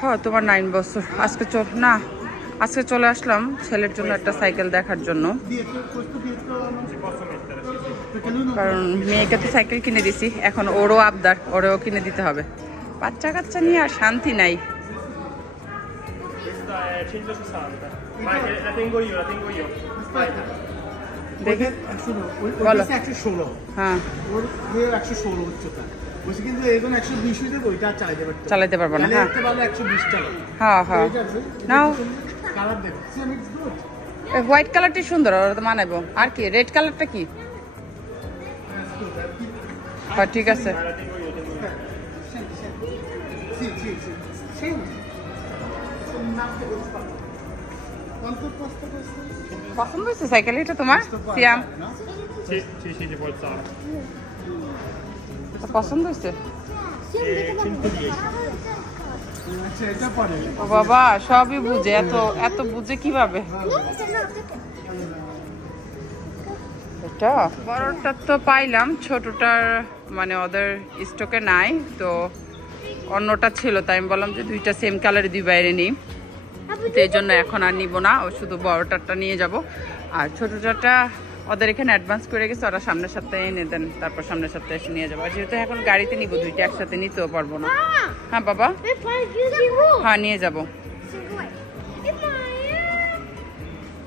হ্যাঁ তোমার নাইন বছর। আজকে চল না আজকে চলে আসলাম ছেলের জন্য একটা সাইকেল দেখার জন্য। কারণ মেয়েকে তো সাইকেল কিনে দিছি এখন ওরও আবদার ওরেও কিনে দিতে হবে। বাচ্চা কাচ্চা নিয়ে আর শান্তি নাই। Questa è 160. Vai, che la tengo io, la tengo io. Vai. দেখে হ্যাঁ। ওর একশো ষোলো উচ্চতা চালাইতে পারব না। হ্যাঁ। দেখতে পারলে একশো বিশ চালাবো হ্যাঁ হ্যাঁ। নাও। কালার দেখো। সেম ইটস গুড হোয়াইট কালারটি সুন্দর ওরা তো মানাবো আর কি রেড কালারটা কি? হ্যাঁ ঠিক আছে? পছন্দ হয়েছে সাইকেল এটা তোমার? সিয়াম? পছন্দ হয়েছে? 110. এটা পরে ও বাবা, সবই বুঝে। এত এত বুঝে কীভাবে? এটা? তো পাইলাম, ছোটটার মানে ওদের স্টকে নাই, তো অন্যটা ছিল, তাই আমি বললাম যে দুইটা সেম কালারে দুই বাইরে নিই। তো এই জন্য এখন আর নিব না, ও শুধু বড়টারটা নিয়ে যাব। আর ছোটটারটা ওদের এখানে অ্যাডভান্স করে গেছে ওরা সামনের সপ্তাহে এনে দেন তারপর সামনের সপ্তাহে এসে নিয়ে যাব। আর যেহেতু এখন গাড়িতে নিব দুইটা একসাথে নিতেও পারব না। হ্যাঁ বাবা? হ্যাঁ নিয়ে যাব।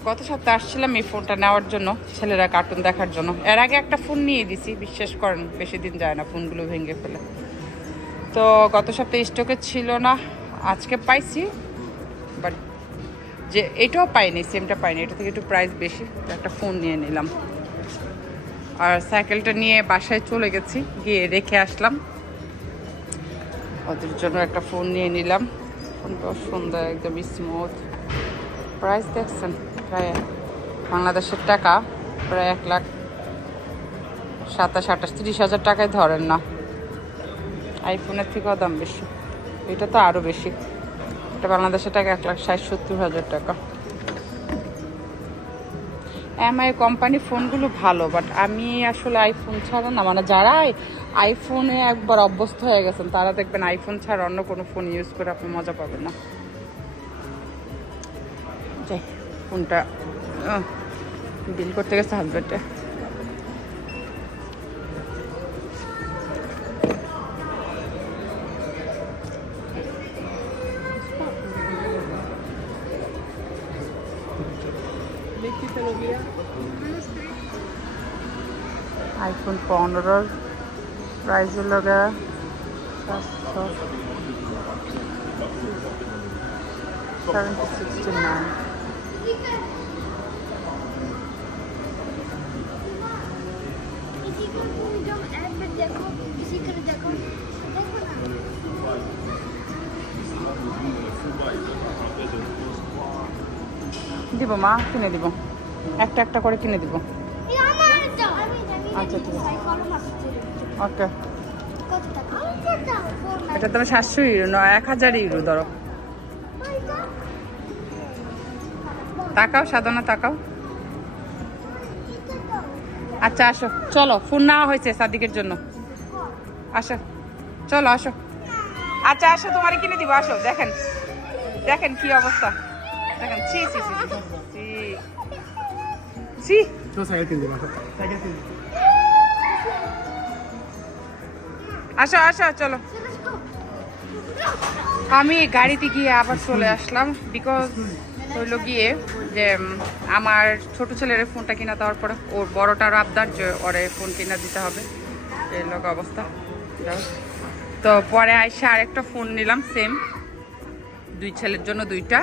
গত সপ্তাহে আসছিলাম এই ফোনটা নেওয়ার জন্য ছেলেরা কার্টুন দেখার জন্য। এর আগে একটা ফোন নিয়ে দিছি বিশ্বাস করেন বেশি দিন যায় না ফোনগুলো ভেঙে ফেলে। তো গত সপ্তাহে স্টকে ছিল না আজকে পাইছি। যে এটাও পাইনি সেমটা পাইনি। এটা থেকে একটু প্রাইস বেশি, একটা ফোন নিয়ে নিলাম। আর সাইকেলটা নিয়ে বাসায় চলে গেছি, গিয়ে রেখে আসলাম। ওদের জন্য একটা ফোন নিয়ে নিলাম। ফোনটাও সুন্দর, একদম স্মুথ প্রাইস দেখছেন, প্রায় বাংলাদেশের টাকা, প্রায় এক লাখ সাতাশ, আঠাশ, তিরিশ হাজার টাকায় ধরেন না। আইফোনের থেকেও দাম বেশি। এটা তো আরও বেশি। এটা বাংলাদেশের টাকা এক লাখ ষাট, সত্তর হাজার টাকা। এমআই কোম্পানি ফোনগুলো ভালো বাট আমি আসলে আইফোন ছাড়া না মানে যারা আইফোনে একবার অভ্যস্ত হয়ে গেছেন, তারা দেখবেন আইফোন ছাড়া অন্য কোনো ফোন ইউজ করে আপনি মজা পাবেন না। যাই ফোনটা বিল করতে গেছে হাজব্যান্ডে আইফোন পনেরোর প্রাইস হলো সাতশো নাইন দিব মা, কিনে দিব। একটা একটা করে কিনে দিব। আচ্ছা। ওকে। এটা তুমি সাতশো ইউরো না এক হাজার ইউরো ধরো। তাকাও সাধনা তাকাও। আচ্ছা আসো। চলো ফোন নেওয়া হয়েছে সাদিকের জন্য। আসো। চলো আসো। আচ্ছা আসো তোমার কিনে দিব আসো দেখেন। দেখেন কি অবস্থা। দেখেন ছি ছি ছি ছি, ছি। আসো আসো, চলো। আমি গাড়িতে গিয়ে আবার চলে আসলাম বিকজ হইল গিয়ে যে আমার ছোট ছেলের ফোনটা কিনা দেওয়ার পরে ওর বড়টার আবদার যে ওরে ফোন কিনা দিতে হবে। এই লোক অবস্থা। তো পরে আইসে আরেকটা ফোন নিলাম সেম দুই ছেলের জন্য দুইটা।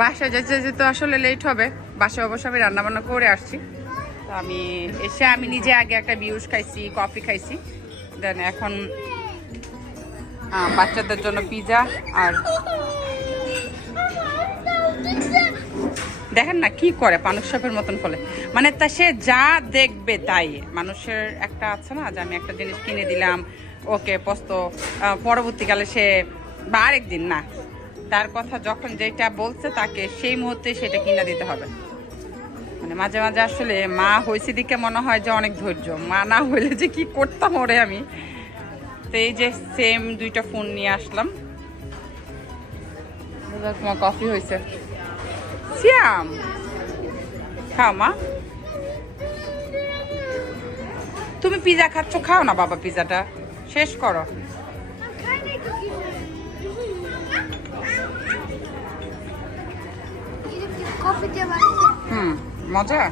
বাসায় যেতে যেতে আসলে লেট হবে, বাসায় অবশ্য আমি রান্নাবান্না করে আসছি। তো আমি এসে আমি নিজে আগে একটা বিউস খাইছি, কফি খাইছি। দেন এখন বাচ্চাদের জন্য পিজা আর দেখেন না কি করে, পানুক সাপের মতন ফলে। মানে তা সে যা দেখবে তাই। মানুষের একটা আছে না, যে আমি একটা জিনিস কিনে দিলাম, ওকে পস্ত পরবর্তীকালে সে বা আরেকদিন না, তার কথা যখন যেটা বলছে তাকে সেই মুহূর্তে সেটা কিনে দিতে হবে। মানে মাঝে মাঝে আসলে মা হয়েছে দিকে মনে হয় যে অনেক ধৈর্য। মা না হইলে যে কি করতাম ওরে আমি। তো এই যে সেম দুইটা ফোন নিয়ে আসলাম। তোমার কফি হয়েছে। সিয়াম। খাও মা। তুমি পিজা খাচ্ছ? খাও না বাবা পিজাটা শেষ করো। হুম। মজা?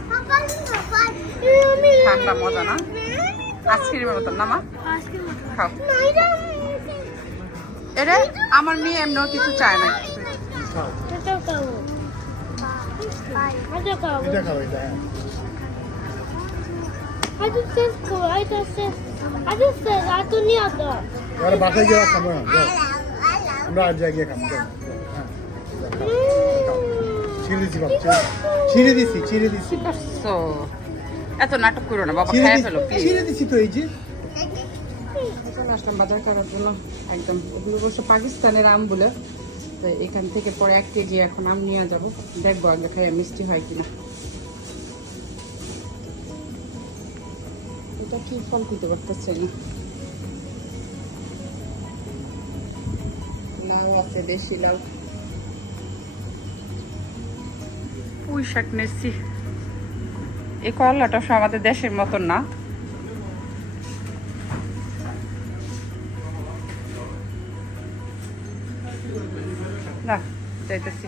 ঠান্ডা মজা না? আইসক্রিমের মতন না মা? খাও। এটা আমার মেয়ে এমনিও কিছু চায় না। বাসায় গিয়ে খাব আমরা আজ গিয়ে খাব হ্যাঁ ছিঁড়ে দিছি বাপ ছিঁড়ে- ছিঁড়ে দিছি ছিঁড়ে দিছি। সো এত নাটক করো না বাবা খেয়ে ফেলো প্লিজ ছিঁড়ে দিছি তো এই যে। চলে আসলাম বাজার করার জন্য একদম। এগুলো অবশ্য পাকিস্তানের আম বলে। তো এখান থেকে পরে এক কেজি এখন আম নিয়ে যাব। দেখব আগে খাই মিষ্টি হয় কিনা। এটা কি ফল দিতে পারতেছে না? লাউ আছে দেশি লাউ। পুঁই শাক নিচ্ছি এই করলাটা আমাদের দেশের মতন না। না যাইতেছি।